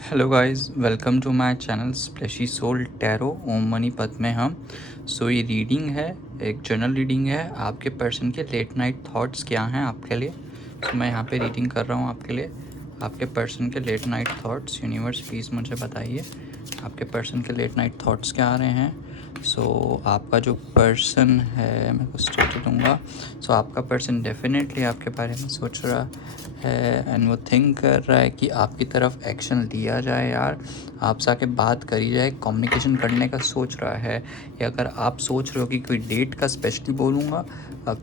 Hello guys, welcome to my channel splashy soul tarot ओम मनी पद में हम। ये रीडिंग है, एक जनरल रीडिंग है। आपके पर्सन के लेट नाइट थॉट्स क्या हैं आपके लिए। मैं यहाँ पे रीडिंग कर रहा हूँ आपके लिए। आपके पर्सन के late night thoughts, universe please मुझे बताइए आपके पर्सन के लेट नाइट थॉट्स क्या आ रहे हैं। आपका जो पर्सन है, मैं कुछ स्टेट दूँगा। आपका पर्सन डेफिनेटली आपके बारे में सोच रहा है एंड वो थिंक कर रहा है कि आपकी तरफ एक्शन लिया जाए यार, आपसे आके बात करी जाए, कम्युनिकेशन करने का सोच रहा है। या अगर आप सोच रहे हो कि कोई डेट का स्पेशली बोलूँगा,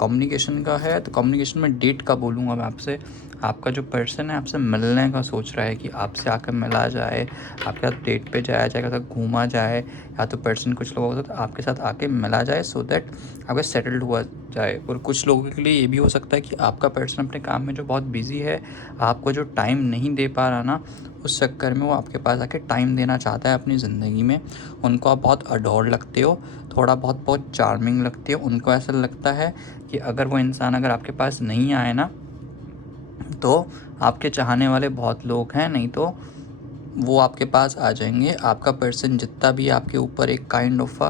कम्युनिकेशन का है तो कम्युनिकेशन में डेट का बोलूँगा मैं आपसे। आपका जो पर्सन है आपसे मिलने का सोच रहा है कि आपसे आकर मिला जाए, आपके साथ डेट पे जाया जाए, आपके साथ घूमा जाए, या तो पर्सन कुछ लोगों के साथ आपके साथ आके मिला जाए सो दैट आपका सेटल्ड हुआ जाए। और कुछ लोगों के लिए ये भी हो सकता है कि आपका पर्सन अपने काम में जो बहुत बिजी है, आपको जो टाइम नहीं दे पा रहा ना, उस चक्कर में वो आपके पास आके टाइम देना चाहता है अपनी ज़िंदगी में। उनको आप बहुत अडोर लगते हो, थोड़ा बहुत चार्मिंग लगते हो। उनको ऐसा लगता है कि अगर वो इंसान अगर आपके पास नहीं आए ना, तो आपके चाहने वाले बहुत लोग हैं, नहीं तो वो आपके पास आ जाएंगे। आपका पर्सन जितना भी आपके ऊपर एक काइंड ऑफ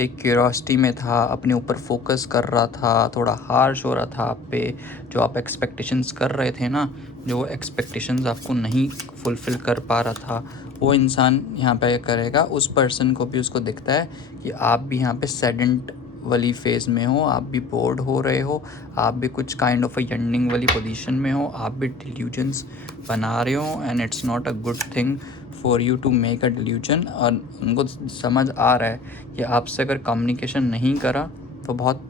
एक क्यूरोसिटी में था, अपने ऊपर फोकस कर रहा था, थोड़ा हार्श हो रहा था आप पे। जो आप एक्सपेक्टेशंस कर रहे थे ना, जो एक्सपेक्टेशंस आपको नहीं फुलफ़िल कर पा रहा था, वो इंसान यहाँ पे करेगा। उस पर्सन को भी उसको दिखता है कि आप भी यहाँ पे सैडेंट वाली फेज़ में हो, आप भी बोर्ड हो रहे हो, आप भी कुछ काइंड ऑफ यंडिंग वाली पोजीशन में हो, आप भी डिल्यूजन्स बना रहे हो and it's not a good thing for you to make a delusion. और उनको समझ आ रहा है कि आपसे अगर कम्युनिकेशन नहीं करा तो बहुत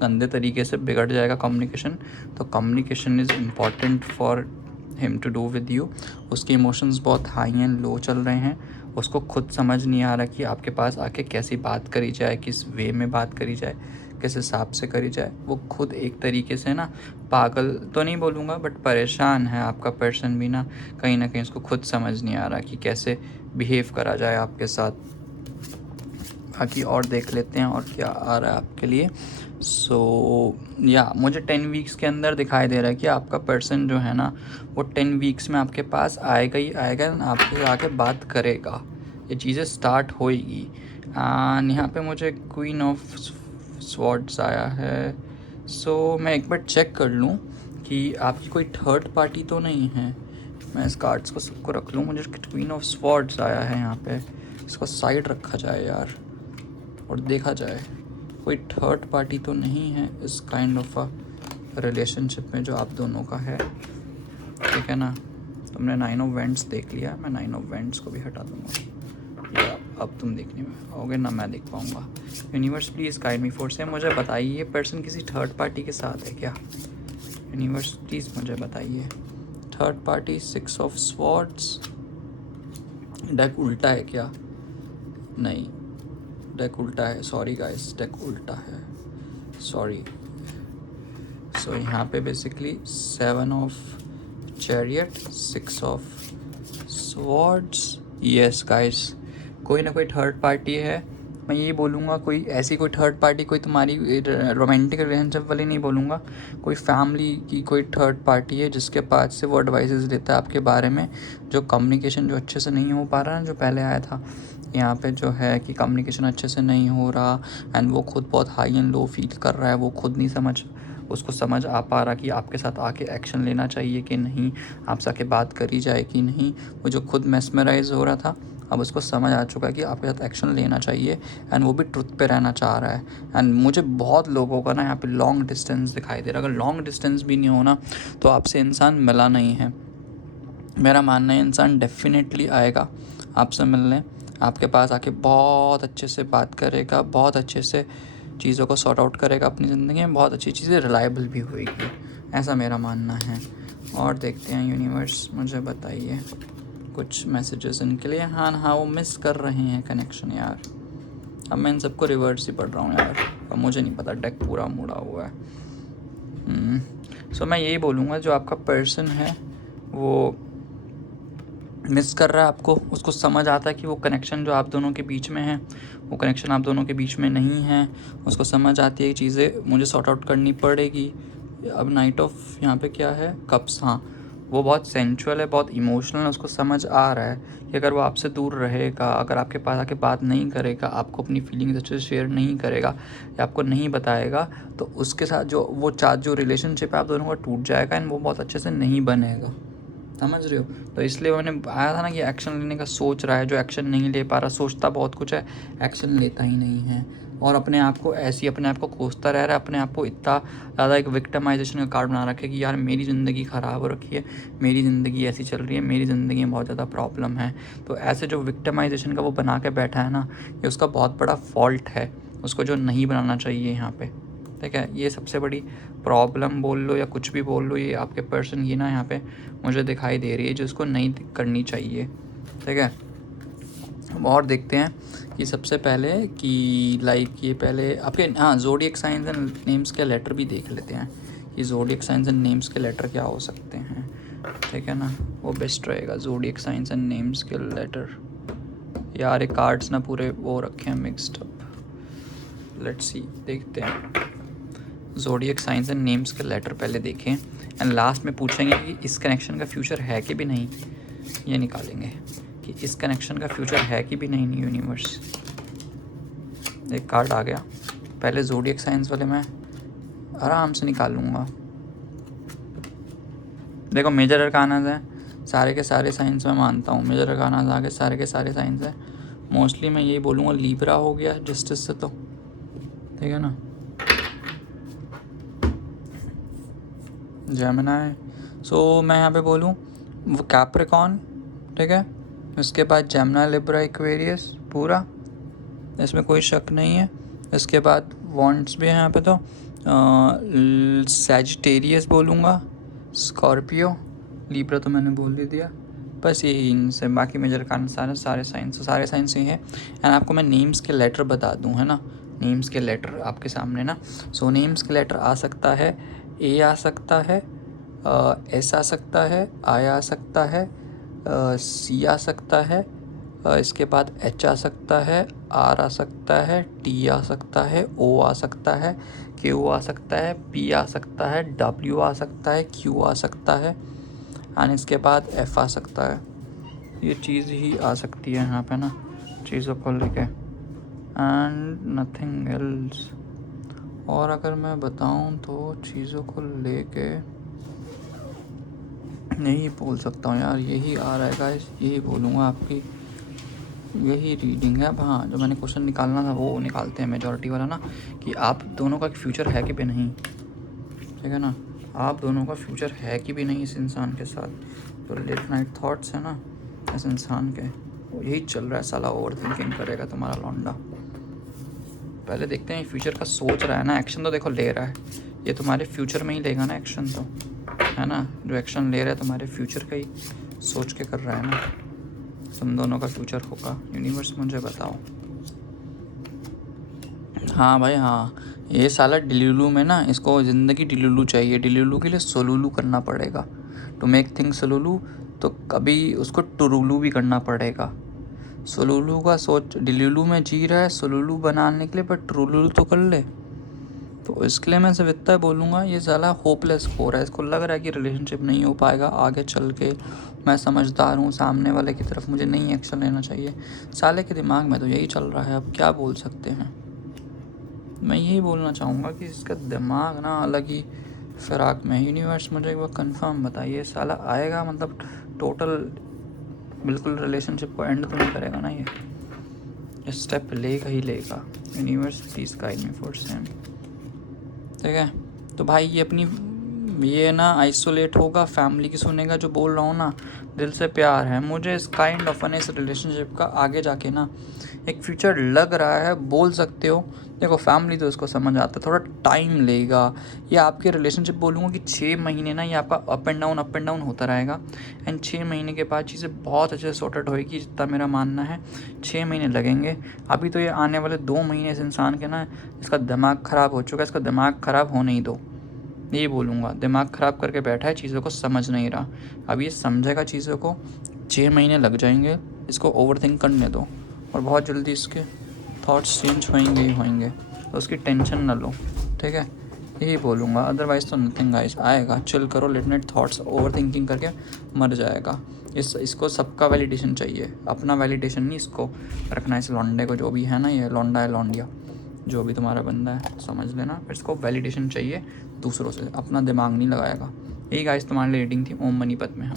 गंदे तरीके से बिगड़ जाएगा कम्युनिकेशन। तो communication is important for him to do with you. उसके इमोशंस बहुत हाई एंड लो चल रहे हैं। उसको खुद समझ नहीं आ रहा कि आपके पास आके कैसी बात करी जाए, किस वे में बात करी जाए, किस हिसाब से करी जाए। वो खुद एक तरीके से ना, पागल तो नहीं बोलूँगा बट परेशान है आपका पर्सन भी ना कहीं उसको खुद समझ नहीं आ रहा कि कैसे बिहेव करा जाए आपके साथ। बाकी और देख लेते हैं और क्या आ रहा है आपके लिए। मुझे 10 वीक्स के अंदर दिखाई दे रहा है कि आपका पर्सन जो है ना, वो 10 वीक्स में आपके पास आएगा ही आएगा, आपसे आके बात करेगा, ये चीज़ें स्टार्ट होएगी। यहाँ पे मुझे क्वीन ऑफ स्वॉर्ड्स आया है। मैं एक बार चेक कर लूँ कि आपकी कोई थर्ड पार्टी तो नहीं है। मैं इस कार्ड्स को सबको रख लूँ। मुझे क्वीन ऑफ स्वॉर्ड्स आया है यहाँ पे। इसको साइड रखा जाए यार और देखा जाए कोई थर्ड पार्टी तो नहीं है इस काइंड ऑफ अ रिलेशनशिप में जो आप दोनों का है। ठीक है ना। तुमने 9 ऑफ वेंट्स देख लिया, मैं 9 ऑफ वेंट्स को भी हटा दूंगा। या अब तुम देखने में आओगे ना, मैं देख पाऊँगा। Universe please guide me force है, मुझे बताइए ये पर्सन किसी थर्ड पार्टी के साथ है क्या। यूनिवर्स प्लीज़ मुझे बताइए। Third party, 6 of swords. Deck उल्टा है क्या? नहीं, डेक उल्टा है। सॉरी गाइस, डेक उल्टा है, सॉरी। यहाँ पे basically 7 of chariot, 6 of swords. Yes guys, कोई ना कोई थर्ड पार्टी है। मैं ये बोलूँगा कोई ऐसी कोई थर्ड पार्टी, कोई तुम्हारी रोमांटिक रिलेशनशिप वाली नहीं बोलूँगा, कोई फैमिली की कोई थर्ड पार्टी है जिसके पास से वो एडवाइसेस देता है आपके बारे में। जो कम्युनिकेशन जो अच्छे से नहीं हो पा रहा है, जो पहले आया था यहाँ पे जो है कि कम्युनिकेशन अच्छे से नहीं हो रहा एंड वो खुद बहुत हाई एंड लो फील कर रहा है। वो खुद नहीं उसको समझ आ पा रहा कि आपके साथ आके एक्शन लेना चाहिए कि नहीं, आपसे आके बात करी जाए कि नहीं। वो जो खुद मेस्मराइज हो रहा था, अब उसको समझ आ चुका है कि आपके साथ एक्शन लेना चाहिए एंड वो भी ट्रुथ पे रहना चाह रहा है। एंड मुझे बहुत लोगों का ना यहाँ पे लॉन्ग डिस्टेंस दिखाई दे रहा है। अगर लॉन्ग डिस्टेंस भी नहीं होना तो आपसे इंसान मिला नहीं है। मेरा मानना है इंसान डेफिनेटली आएगा आपसे मिलने, आपके पास आके बहुत अच्छे से बात करेगा, बहुत अच्छे से चीज़ों को सॉर्ट आउट करेगा अपनी ज़िंदगी में, बहुत अच्छी चीज़ें रिलायबल भी होएगी, ऐसा मेरा मानना है। और देखते हैं यूनिवर्स मुझे बताइए कुछ मैसेजेस इनके लिए। हाँ, वो मिस कर रहे हैं कनेक्शन यार। अब मैं इन सबको रिवर्स ही पढ़ रहा हूँ यार, अब मुझे नहीं पता, डेक पूरा मुड़ा हुआ है। मैं यही बोलूँगा जो आपका पर्सन है वो मिस कर रहा है आपको। उसको समझ आता है कि वो कनेक्शन जो आप दोनों के बीच में है, वो कनेक्शन आप दोनों के बीच में नहीं है। उसको समझ आती है चीज़ें मुझे सॉर्ट आउट करनी पड़ेगी। अब नाइट ऑफ यहाँ पे क्या है, कप्स। हाँ, वो बहुत सेंचुअल है, बहुत इमोशनल है, उसको समझ आ रहा है कि अगर वो आपसे दूर रहेगा, अगर आपके पास आके बात नहीं करेगा, आपको अपनी फीलिंग्स अच्छे से शेयर नहीं करेगा या आपको नहीं बताएगा, तो उसके साथ जो रिलेशनशिप है आप दोनों का टूट जाएगा एंड वो बहुत अच्छे से नहीं बनेगा। समझ रहे हो? तो इसलिए मैंने आया था ना कि एक्शन लेने का सोच रहा है, जो एक्शन नहीं ले पा रहा, सोचता बहुत कुछ है, एक्शन लेता ही नहीं है, और अपने आप को कोसता रह रहा है, अपने आप को इतना ज़्यादा एक विक्टिमाइजेशन का कार्ड बना रखा है कि यार मेरी ज़िंदगी ख़राब हो रखी है, मेरी ज़िंदगी ऐसी चल रही है, मेरी ज़िंदगी में बहुत ज़्यादा प्रॉब्लम है। तो ऐसे जो विक्टिमाइजेशन का वो बना के बैठा है ना, ये उसका बहुत बड़ा फॉल्ट है, उसको जो नहीं बनाना चाहिए यहाँ पे। ठीक है, ये सबसे बड़ी प्रॉब्लम बोल लो या कुछ भी बोल लो, ये आपके पर्सन की ना यहाँ पे मुझे दिखाई दे रही है, जो उसको नहीं करनी चाहिए। ठीक है, और देखते हैं कि सबसे पहले कि लाइक ये पहले आपके ज़ोडिएक साइंस एंड नेम्स के लेटर भी देख लेते हैं कि ज़ोडिएक साइंस एंड नेम्स के लेटर क्या हो सकते हैं। ठीक है ना, वो बेस्ट रहेगा, ज़ोडिएक साइंस एंड नेम्स के लेटर। यार ये कार्ड्स ना पूरे वो रखे हैं मिक्स्ड अप। लेट्स सी, देखते हैं ज़ोडिएक साइंस एंड नेम्स के लेटर पहले देखें एंड लास्ट में पूछेंगे कि इस कनेक्शन का फ्यूचर है कि भी नहीं, ये निकालेंगे कि इस कनेक्शन का फ्यूचर है कि भी नहीं। यूनिवर्स, एक कार्ड आ गया, पहले ज़ोडिएक साइंस वाले मैं आराम से निकालूंगा। देखो मेजर अरकानाज हैं, सारे के सारे साइंस में मानता हूँ, मेजर अरकानाज आगे सारे के सारे साइंस हैं। मोस्टली मैं यही बोलूँगा लीब्रा हो गया जस्टिस से, तो ठीक है ना, जेमिनी। सो मैं यहाँ पे बोलूँ वो कैप्रिकॉर्न, ठीक है, इसके बाद जेमिनी, लिब्रा, एक्वेरियस पूरा, इसमें कोई शक नहीं है। इसके बाद वॉन्ट्स भी हैं यहाँ पे, तो सैजिटेरियस बोलूँगा, स्कॉर्पियो, लीब्रा तो मैंने बोल ही दिया, बस यही इनसे, बाकी मेजर कान सारे साइंस ही हैं। एंड आपको मैं नेम्स के लेटर बता दूँ, है ना, नेम्स के लेटर आपके सामने ना। सो नेम्स के लेटर आ सकता है, ए आ सकता है, एस आ सकता है, आई आ सकता है, सी आ सकता है, इसके बाद एच आ सकता है, आर आ सकता है, टी आ सकता है, ओ आ सकता है, क्यू आ सकता है, पी आ सकता है, डब्ल्यू आ सकता है, क्यू आ सकता है, एंड इसके बाद एफ आ सकता है। ये चीज़ ही आ सकती है यहाँ पे ना, चीज़ों को लेके, एंड नथिंग एल्स। और अगर मैं बताऊँ तो चीज़ों को लेके यही बोल सकता हूँ यार, यही आ रहा है गाइस, यही बोलूँगा, आपकी यही रीडिंग है। अब हाँ, जो मैंने क्वेश्चन निकालना था वो निकालते हैं मेजॉरिटी वाला ना, कि आप दोनों का फ्यूचर है कि भी नहीं। ठीक है ना, आप दोनों का फ्यूचर है कि भी नहीं इस इंसान के साथ। जो लेट नाइट थॉट्स है ना इस इंसान के, वो यही चल रहा है, साला ओवर थिंकिंग करेगा तुम्हारा लौंडा। पहले देखते हैं फ्यूचर का सोच रहा है ना, एक्शन तो देखो ले रहा है, ये तुम्हारे फ्यूचर में ही लेगा ना एक्शन, तो है ना, जो एक्शन ले रहा है तुम्हारे फ्यूचर का ही सोच के कर रहा है ना। तुम दोनों का फ्यूचर होगा, यूनिवर्स मुझे बताओ। हाँ भाई हाँ, ये साला डिल्लू में ना, इसको ज़िंदगी डिल्लू चाहिए, डिल्लू के लिए सोलूलू करना पड़ेगा। टू मेक थिंग सोलूलू, तो कभी उसको टुरुलू भी करना पड़ेगा। सोलूलू का सोच डिल्लू में जी रहा है, सोलूलू बनाने के लिए, पर टुरुलू तो कर ले। तो इसके लिए मैं सिर्फ इतना बोलूँगा, ये साला होपलेस हो रहा है, इसको लग रहा है कि रिलेशनशिप नहीं हो पाएगा आगे चल के। मैं समझदार हूँ, सामने वाले की तरफ मुझे नहीं एक्शन लेना चाहिए, साले के दिमाग में तो यही चल रहा है। अब क्या बोल सकते हैं, मैं यही बोलना चाहूँगा कि इसका दिमाग ना अलग ही फिराक में। यूनिवर्स मुझे एक बार कंफर्म बताइए, साला आएगा मतलब टोटल बिल्कुल रिलेशनशिप को एंड तो नहीं करेगा ना, ये स्टेप लेगा ही लेगा। Universe please guide me for same. ठीक है, तो भाई ये अपनी ये ना आइसोलेट होगा, फैमिली की सुनेगा, जो बोल रहा हूँ ना, दिल से प्यार है मुझे इस काइंड ऑफ इस रिलेशनशिप का। आगे जाके ना एक फ्यूचर लग रहा है, बोल सकते हो। देखो फैमिली तो इसको समझ आता है, थोड़ा टाइम लेगा। ये आपके रिलेशनशिप बोलूँगा कि 6 महीने ना ये आपका अप एंड डाउन होता रहेगा, एंड 6 महीने के बाद चीज़ें बहुत अच्छे से सॉर्टेड होएगी, जितना मेरा मानना है 6 महीने लगेंगे। अभी तो ये आने वाले 2 महीने इस इंसान के ना, इसका दिमाग ख़राब हो चुका है, इसका दिमाग ख़राब होने ही दो, यही बोलूँगा। दिमाग ख़राब करके बैठा है, चीज़ों को समझ नहीं रहा। अब ये समझेगा चीज़ों को, 6 महीने लग जाएंगे, इसको ओवरथिंक करने दो, और बहुत जल्दी इसके थॉट्स चेंज होंगे ही होंगे, तो उसकी टेंशन ना लो। ठीक है, यही बोलूँगा, अदरवाइज़ तो नथिंग गाइस। आएगा, चिल करो, late night thoughts overthinking करके मर जाएगा। इसको सबका वैलिडेशन चाहिए, अपना वैलिडेशन नहीं इसको रखना। इस लौंडे को, जो भी है ना, ये लौंडा है लौंडिया, जो भी तुम्हारा बंदा है, समझ लेना। फिर इसको वैलिडेशन चाहिए दूसरों से, अपना दिमाग नहीं लगाएगा। यही गाइस तुम्हारे लिए रीडिंग थी। ओम मनी पद्मे हम।